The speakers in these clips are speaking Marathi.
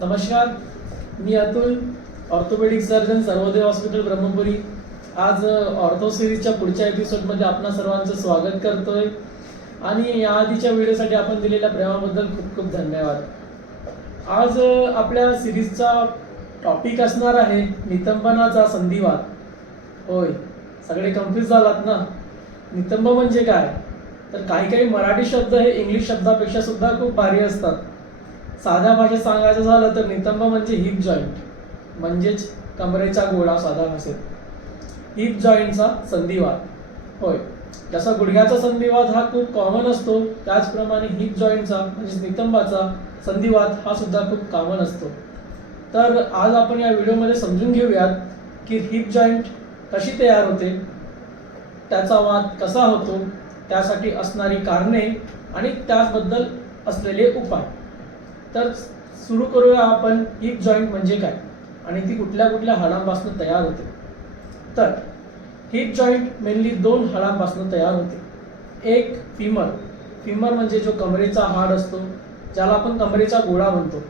नमस्कार, मी Atul, orthopaedic surgeon, Sarvodaya hospital Brahmapuri. आज ऑर्थो सिरीजच्या पुढच्या एपिसोडमध्ये आपणा सर्वांचं स्वागत करतोय आणि या आधीच्या व्हिडिओसाठी आपण दिलेल्या प्रेमाबद्दल खूप खूप धन्यवाद. आज आपल्या सिरीजचा टॉपिक असणार आहे नितंबनाचा संधिवात. होय, सगळे कन्फ्यूज झालात ना? नितंब म्हणजे काय? तर काही काही मराठी शब्द हे इंग्लिश शब्दापेक्षा सुद्धा खूप भारी असतात. साध्या भाषेत सांगायचं झालं तर नितंब म्हणजे हिप जॉईंट, म्हणजेच कमरेचा गोळा साधा भाषेत. हिप जॉईंटचा संधिवात. होय, जसा गुडघ्याचा संधिवात हा खूप कॉमन असतो, त्याचप्रमाणे हिप जॉईंटचा म्हणजे नितंबाचा संधिवात हा सुद्धा खूप कॉमन असतो. तर आज आपण या व्हिडिओमध्ये समजून घेऊयात की हिप जॉईंट कशी तयार होते, त्याचा वात कसा होतो, त्यासाठी असणारी कारणे आणि त्याबद्दल असलेले उपाय. तर सुरू करूया आपण हिप जॉईंट म्हणजे काय आणि ती कुठल्या कुठल्या हाडांपासून तयार होते. तर हिप जॉईंट मेनली दोन हाडांपासून तयार होते. एक फिमर म्हणजे जो कमरेचा हाड असतो, ज्याला आपण कमरेचा गोळा म्हणतो.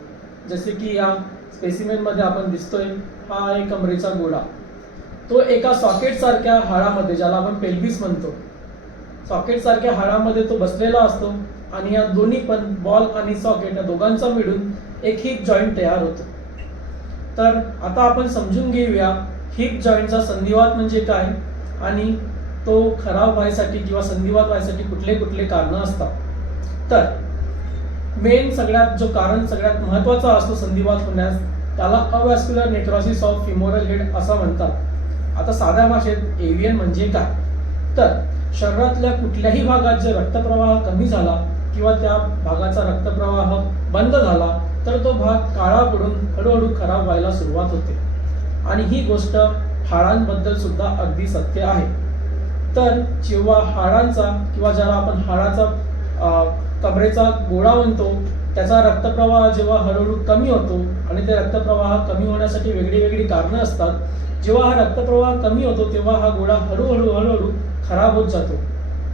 जसे की या स्पेसिमेनमध्ये आपण दिसतोय, हा आहे कमरेचा गोळा. तो एका सॉकेट सारख्या हाडामध्ये, ज्याला आपण पेल्विस म्हणतो, सॉकेट सारख्या हाडामध्ये तो बसलेला असतो आणि या दोन्ही पण बॉल आणि सॉकेट या दोघांचा मिळून एक हिप जॉईंट तयार होतो. तर आता आपण समजून घेऊया हिप जॉईंटचा संधिवात म्हणजे काय आणि तो खराब व्हायसाठी किंवा संधिवात व्हायसाठी कुठले कुठले कारण असतात. तर मेन सगळ्यात जो कारण सगळ्यात महत्त्वाचा असतो संधिवात होण्यास, त्याला अवॅस्क्युलर नेक्रोसिस ऑफ फिमोरल हेड असं म्हणतात. आता साध्या भाषेत एव्हीएन म्हणजे काय? तर शरीरातल्या कुठल्याही भागात जर रक्तप्रवाह कमी झाला किंवा त्या भागाचा रक्तप्रवाह बंद झाला तर तो भाग काळा पडून हळूहळू खराब व्हायला सुरुवात होते. आणि ही गोष्ट हाडांबद्दल सुद्धा अगदी सत्य आहे. तर जेव्हा हाडांचा किंवा ज्याला आपण हाडाचा कमरेचा गोळा म्हणतो, त्याचा रक्तप्रवाह जेव्हा हळूहळू कमी होतो आणि ते रक्तप्रवाह कमी होण्यासाठी वेगळी वेगळी कारणं असतात. जेव्हा हा रक्तप्रवाह कमी होतो तेव्हा हा गोळा हळूहळू खराब होत जातो.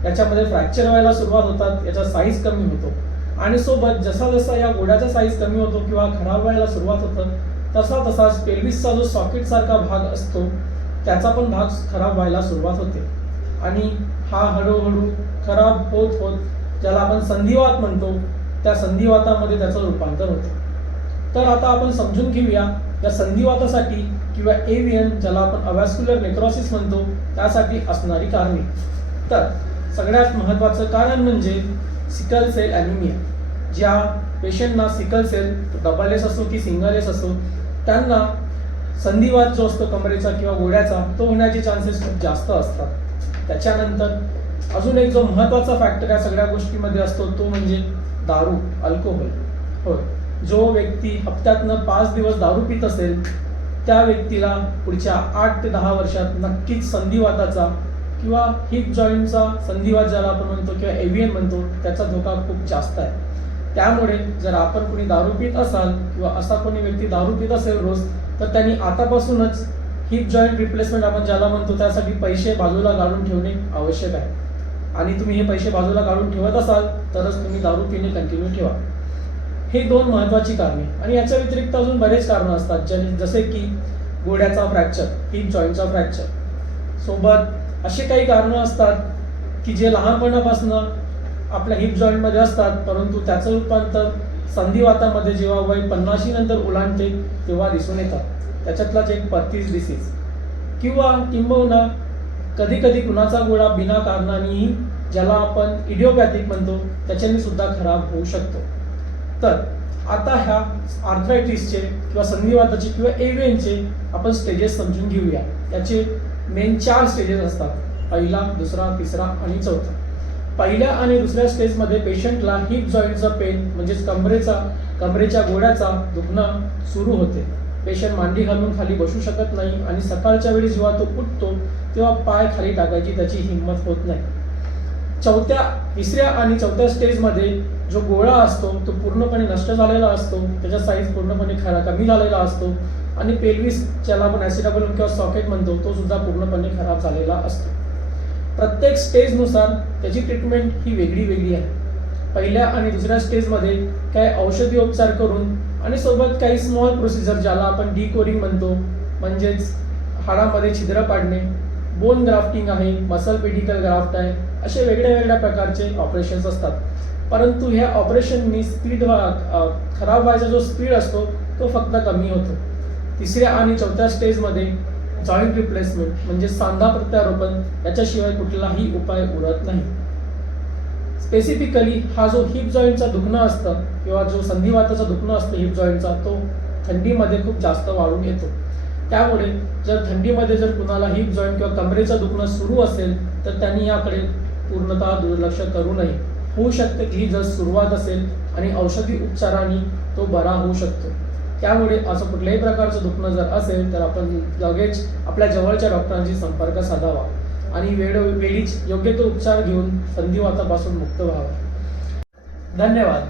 याच्यामध्ये फ्रॅक्चर व्हायला सुरुवात होतात, याचा साईज कमी होतो आणि सोबत जसा जसा या गोळ्याचा साईज कमी होतो किंवा खराब व्हायला सुरुवात होतं, तसा तसाच पेल्विसचा जो सॉकेट सारखा भाग असतो त्याचा पण भाग खराब व्हायला सुरुवात होते आणि हा हळूहळू खराब होत होत ज्याला आपण संधिवात म्हणतो, त्या संधिवातामध्ये त्याचं रूपांतर होते. तर आता आपण समजून घेऊया या संधिवातासाठी किंवा एव्हीएन, ज्याला आपण अवॅस्क्युलर नेक्रोसिस म्हणतो, त्यासाठी असणारी कारणे. तर सगळ्यात महत्त्वाचं कारण म्हणजे सिकल सेल ॲनिमिया. ज्या पेशंटना सिकल सेल, डबल एस असो की सिंगल एस असो, त्यांना संधिवात जो असतो कमरेचा किंवा गोळ्याचा, तो होण्याचे चान्सेस खूप जास्त असतात. त्याच्यानंतर अजून एक जो महत्त्वाचा फॅक्टर या सगळ्या गोष्टीमध्ये असतो तो म्हणजे दारू, अल्कोहोल. होय, जो व्यक्ती हप्त्यातनं 5 दिवस दारू पित असेल त्या व्यक्तीला पुढच्या 8 ते 10 वर्षात नक्कीच संधिवाताचा किंवा हिप जॉईंटचा संधिवात ज्याला आपण म्हणतो किंवा एव्हीएन म्हणतो, त्याचा धोका खूप जास्त आहे. त्यामुळे जर आपण कोणी दारू पित असाल किंवा असा कोणी व्यक्ती दारू पित असेल रोज, तर त्यांनी आतापासूनच हिप जॉईंट रिप्लेसमेंट आपण ज्याला म्हणतो त्यासाठी पैसे बाजूला काढून ठेवणे आवश्यक आहे. आणि तुम्ही हे पैसे बाजूला काढून ठेवत असाल तरच तुम्ही दारू पिणे कंटिन्यू ठेवा. हे दोन महत्त्वाची कारणे. आणि याच्या व्यतिरिक्त अजून बरेच कारणं असतात, जसे की गोड्याचा फ्रॅक्चर, हिप जॉईंटचा फ्रॅक्चर. सोबत असे काही कारणं असतात की जे लहानपणापासून आपल्या हिप जॉईंटमध्ये असतात, परंतु त्याचं रूपांतर संधिवातामध्ये जेव्हा वय 50 नंतर ओलांडते तेव्हा दिसून येतात. त्याच्यातलाच एक पर्किन्स डिसीज किंवा किंबहुना कधी कधी कुणाचा गोळा बिना कारणानेही, ज्याला आपण इडिओपॅथिक म्हणतो, त्याच्याने सुद्धा खराब होऊ शकतो. तर आता ह्या आर्थरायटिसचे किंवा संधिवाताचे किंवा एव्हीएनचे आपण स्टेजेस समजून घेऊया. याचे मेन 4 स्टेजेस असतात: पहिला, दुसरा, तिसरा आणि चौथा. पहिल्या आणि दुसऱ्या स्टेजमध्ये पेशंटला हिप जॉईंटचा पेन म्हणजेच कमरेच्या गोळ्याचा दुखणं सुरू होते. पेशंट मांडी घालून खाली बसू शकत नाही आणि सकाळच्या वेळी जेव्हा तो उठतो तेव्हा पाय खाली टाकायची त्याची हिंमत होत नाही. तिसऱ्या आणि चौथ्या स्टेजमध्ये जो गोळा असतो तो पूर्णपणे नष्ट झालेला असतो, त्याचा साईज पूर्णपणे कमी झालेला असतो आणि पेल्विस, ज्याला आपण ॲसिटाबुलम किंवा सॉकेट म्हणतो, तो सुद्धा पूर्णपणे खराब झालेला असतो. प्रत्येक स्टेजनुसार त्याची ट्रीटमेंट ही वेगळी वेगळी आहे. पहिल्या आणि दुसऱ्या स्टेजमध्ये काही औषधी उपचार करून आणि सोबत काही स्मॉल प्रोसिजर ज्याला आपण डिकोरिंग म्हणतो, म्हणजेच हाडामध्ये छिद्र पाडणे, बोन ग्राफ्टिंग आहे, मसल पेडिकल ग्राफ्ट आहे, असे वेगळ्या वेगळ्या प्रकारचे ऑपरेशन्स असतात. परंतु ह्या ऑपरेशननी खराब व्हायचा जो स्पीड असतो तो फक्त कमी होतो. तिसऱ्या आणि चौथ्या स्टेजमध्ये जॉईंट रिप्लेसमेंट म्हणजे सांधा प्रत्यारोपण याच्याशिवाय कुठलाही उपाय उरत नाही. स्पेसिफिकली हा जो हिप जॉईंटचा दुखणं असतं किंवा जो संधिवाताचा दुखणं असतं हिप जॉईंटचा, तो थंडीमध्ये खूप जास्त वाढून येतो. त्यामुळे जर थंडीमध्ये जर कुणाला हिप जॉईंट किंवा कमरेचं दुखणं सुरू असेल तर त्यांनी याकडे पूर्णतः दुर्लक्ष करू नये. होऊ शकते की ही जर सुरुवात असेल आणि औषधी उपचारांनी तो बरा होऊ शकतो. त्यामुळे असं कुठल्याही प्रकारचं दुखणं जर असेल तर आपण लगेच आपल्या जवळच्या डॉक्टरांशी संपर्क साधावा आणि वेळीच योग्य तो उपचार घेऊन संधिवातापासून मुक्त व्हावा. धन्यवाद.